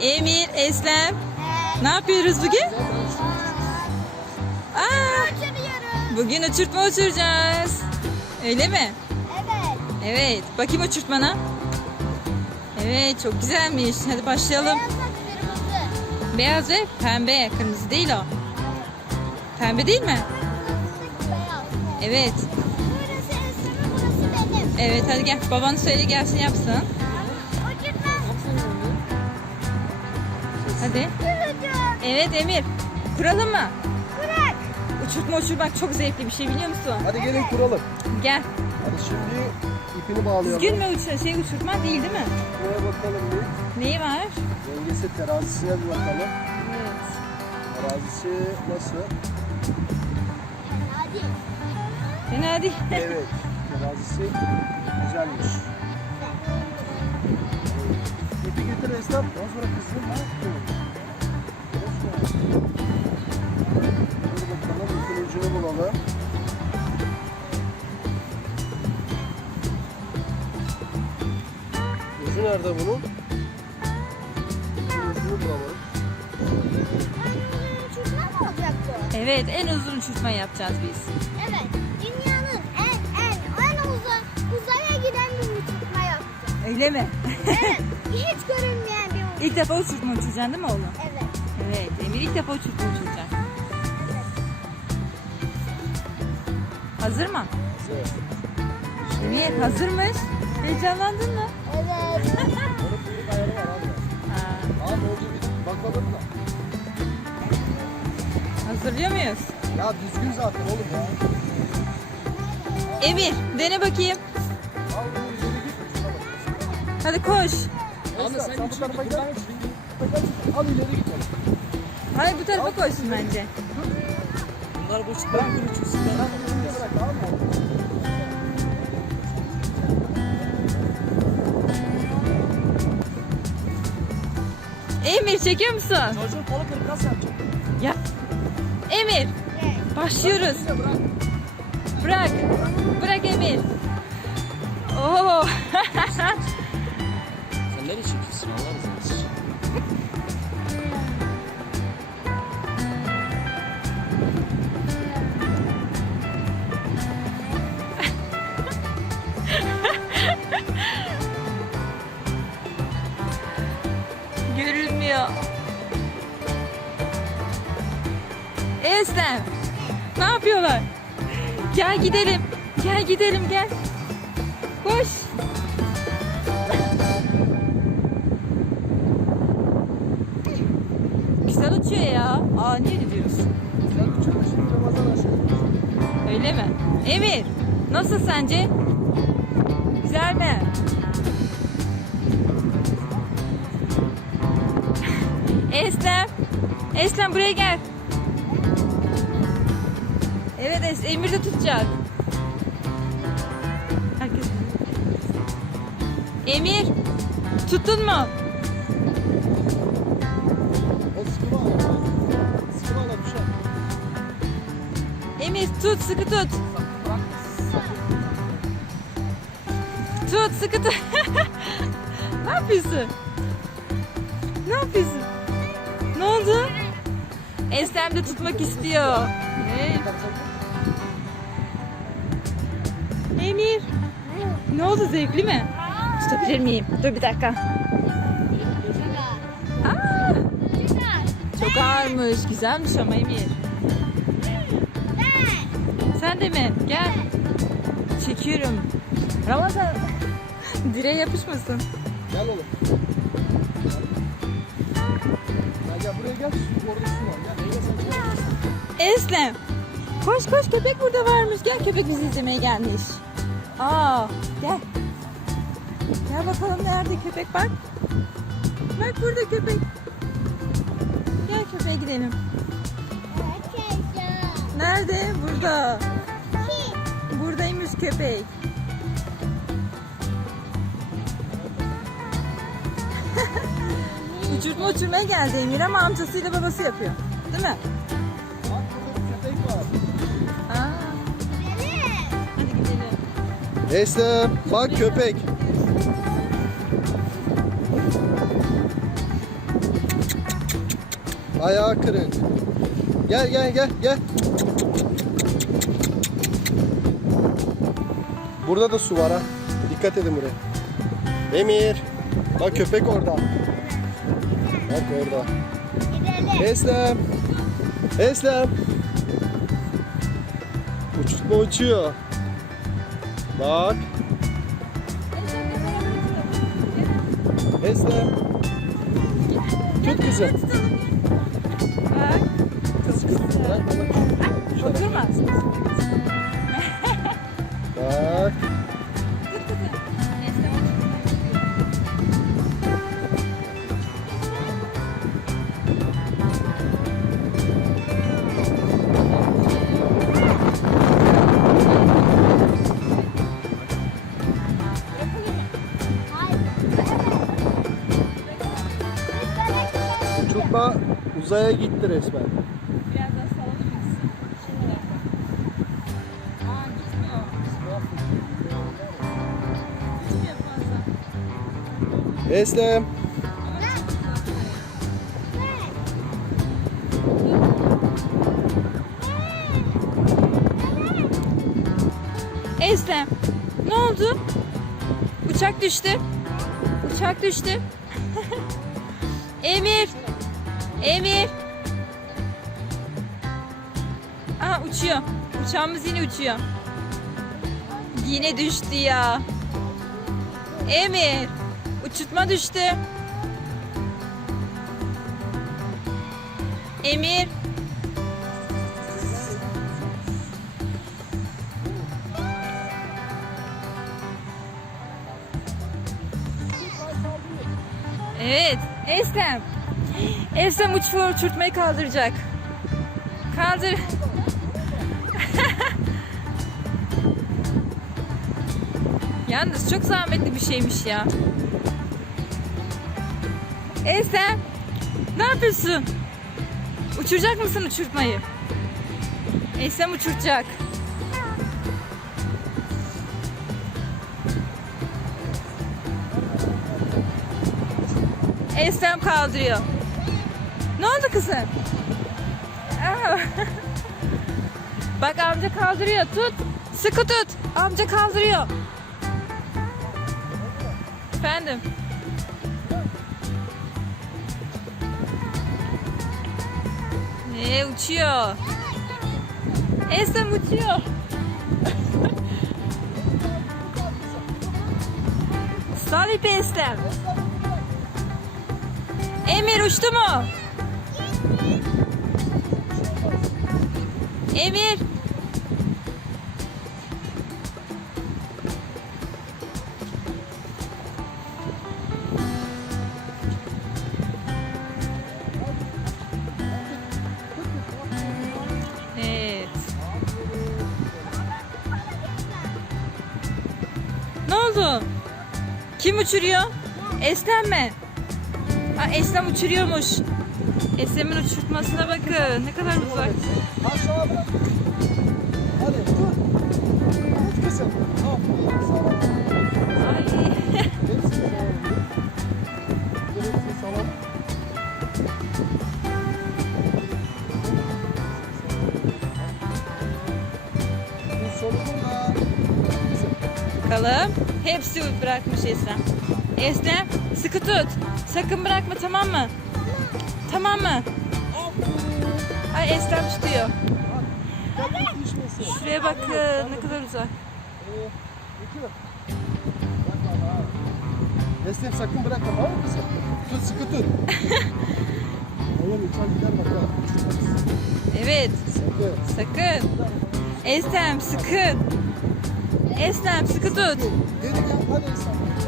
Emir, Eslem. Ne yapıyoruz bugün? Aa, bugün uçurtma uçuracağız. Öyle mi? Evet. Evet. Bakayım uçurtmana. Evet, çok güzelmiş. Hadi başlayalım. Beyaz ve pembe. Kırmızı değil o. Pembe değil mi? Evet. Evet, hadi gel. Babanı söyle gelsin yapsın. Hadi. Kuracağım. Evet Emir. Kuralım mı? Bırak. Uçurtma uçurmak çok zevkli bir şey biliyor musun? Hadi gelin kuralım. Gel. Hadi şimdi ipini bağlayalım. Düzgün mü uçur şey uçurtma değil değil mi? Buraya bakalım bir. Neyi var? Dengesi terazisine bir bakalım. Evet. Terazisi nasıl? Hadi. Fena değil. Evet. Terazisi güzelmiş. İpi getir esnaf. Ondan sonra kızdım. Ne yaptın? Dur bakalım ipin ucunu bulalım. Ucu nerede bunun? Ucunu bulalım. Uçurtma mı olacak bu? Evet en uzun uçurtma yapacağız biz. Evet. Dünyanın en en en uzun uzaya giden bir uçurtma yaptım. Öyle mi? Evet. Hiç görünmeyen bir uçurtma. İlk defa uçurtma uçuracaksın değil mi oğlum? Evet. Evet Emir ilk defa uçurtma uçuracak. Hazır mı? Güzel. Emir hazırmış. Heyecanlandın mı? Evet. Onun kuyruk ayarı var abi. Abi önce bir bakalım da. hazırlıyor muyuz? Ya düzgün zaten oğlum ya. Emir dene bakayım. Hadi koş. Abi sen bu tarafa gel. Al ileri git. Hayır bu tarafa koşsun bence. Bunlar boş ben bunu uçursun. Tamam mı? Emir çekiyor musun? Çocuğun kolu kırık nasıl yapacak? Ya. Emir başlıyoruz. Bırak. Bırak. Emir. Oo. Sen nereye çekiyorsun Allah razı Gel gidelim. Gel gidelim gel. Koş. Güzel uçuyor ya. Aa niye gidiyorsun? Güzel çocuk şimdi Ramazan aşkı. Öyle mi? Emir, nasıl sence? Güzel mi? Eslem, Eslem buraya gel. Evet, Emir de tutacak. Herkes. Emir, tuttun mu? Emir tut, sıkı tut. Tut, sıkı tut. ne yapıyorsun? Ne yapıyorsun? Ne oldu? Eslem de tutmak istiyor. Hey, Ne oldu zevkli mi? Tutabilir miyim? Dur bir dakika. Aa, çok ağırmış. Güzelmiş ama Emir. Sen de mi? Gel. Çekiyorum. Ramazan. Direğe yapışmasın. Gel oğlum. Gel gel buraya gel. Orada su var. Gel. Eslem. Koş koş köpek burada varmış. Gel köpek bizi izlemeye gelmiş. Aa gel. Gel bakalım nerede köpek bak. Bak burada köpek. Gel köpeğe gidelim. Nerede? Burada. Buradaymış köpek. Uçurtma uçurmaya geldi Emir ama amcasıyla babası yapıyor. Değil mi? Eslem bak köpek. Ayağı kırık. Gel gel gel gel. Burada da su var ha. Dikkat edin buraya. Emir. Bak köpek orada. Bak orada. Eslem. Eslem. Uçurtma uçuyor. Bak. Eslem. Tut kızım. Bak. Kız kız. Bırak bana. Oturma. Uzaya gitti resmen. Eslem. Eslem. Ne oldu? Uçak düştü. Uçak düştü. Emir. Emir. Aa uçuyor. Uçağımız yine uçuyor. Yine düştü ya. Emir. Uçurtma düştü. Emir. Evet. Eslem. Eslem uçuyor uçurtmayı kaldıracak. Kaldır. Yalnız çok zahmetli bir şeymiş ya. Eslem. Ne yapıyorsun? Uçuracak mısın uçurtmayı? Eslem uçuracak. Eslem kaldırıyor. Ne oldu kızım? Bak amca kaldırıyor. Tut. Sıkı tut. Amca kaldırıyor. Efendim. Ne uçuyor? Eslem uçuyor. Sal ipi Eslem. Emir uçtu mu? Emir. Evet. Ne oldu? Kim uçuruyor? Eslem mi? Ha, Eslem uçuruyormuş. Eslem'in uçurtmasına bakın. Ne kadar uzak. Aşağı bırak. Hadi tut. Tut kızım. Sana. Ay. Bakalım. Hepsi bırakmış Eslem. Eslem sıkı tut. Sakın bırakma tamam mı? Tamam mı? Ay Eslem tutuyor. Şuraya bakın ne kadar uzak. Eslem sakın bırakma tamam mı kızım? Tut sıkı tut. Hayır uçan gider bak ha. Evet Sakın. sakın. Eslem sıkın. Eslem sıkı tut. Geri gel hadi Eslem.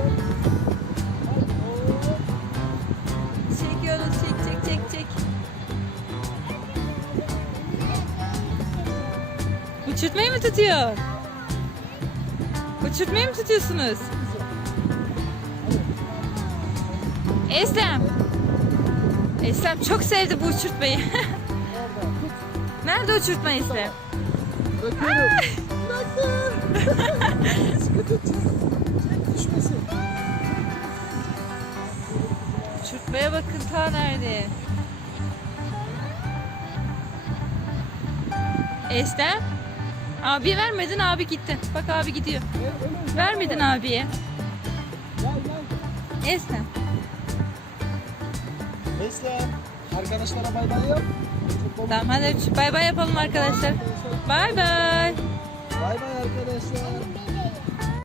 tutuyor? Uçurtmayı mı tutuyorsunuz? Eslem. Eslem çok sevdi bu uçurtmayı. Nerede uçurtma Eslem? Bakıyorum. Uçurtmaya bakın ta nerede? Eslem? Abi vermedin abi gitti. Bak abi gidiyor. Vermedin abiye. Eslem. Eslem. Arkadaşlara bay bay yap. Tamam hadi bay bay yapalım arkadaşlar. Bay bay. Bay bay arkadaşlar.